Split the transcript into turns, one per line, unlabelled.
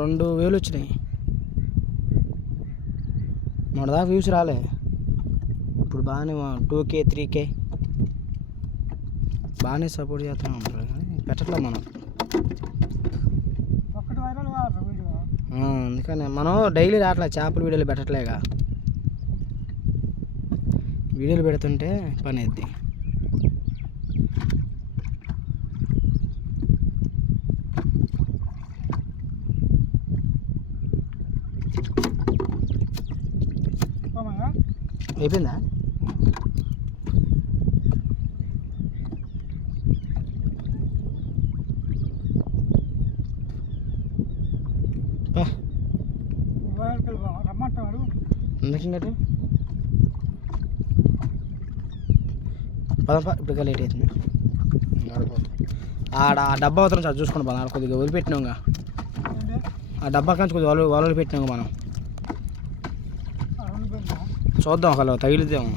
రెండు వేలు వచ్చినాయి. మన దాకా వ్యూస్ రాలే. ఇప్పుడు బాగానే టూ కే త్రీ కే బాగానే సపోర్ట్ చేస్తూనే ఉంటారు కానీ పెట్టట్లే మనం. అందుకనే మనం డైలీ రావట్లే చేపల వీడియోలు పెట్టట్లేగా. వీడియోలు పెడుతుంటే పని అయింది అయిపోయిందా? పా, ఎందుకంటే పదపా ఇప్పుడు లేట్ అవుతుంది ఆడ ఆ డబ్బా అవుతాం సార్ చూసుకోండి పద కొద్దిగా వదిలిపెట్టినాంగా ఆ డబ్బా కంచి కొద్దిగా వల వలలు పెట్టినాము మనం. చూద్దాం ఒకవేళ తగిలిద్దాము